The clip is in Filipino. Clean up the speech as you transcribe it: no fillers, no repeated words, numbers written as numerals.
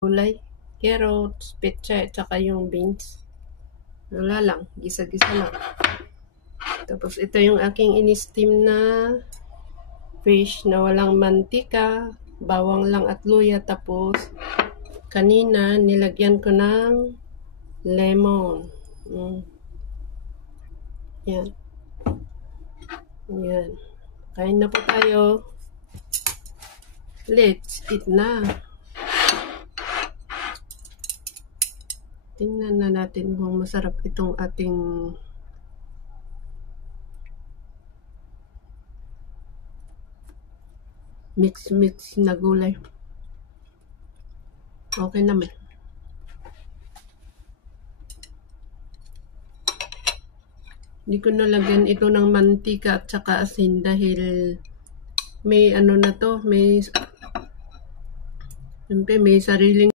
gulay, carrots, petsa, at saka yung beans. Wala lang, gisa-gisa lang. Tapos ito yung aking in-steam na fish na walang mantika, bawang lang at luya. Tapos kanina nilagyan ko ng lemon. Yan. Yan. Kain na po tayo. Let's eat na. Tingnan na natin kung masarap itong ating mix na gulay. Okay naman. Hindi ko nalagyan ito ng mantika at saka asin dahil may ano na to, may sariling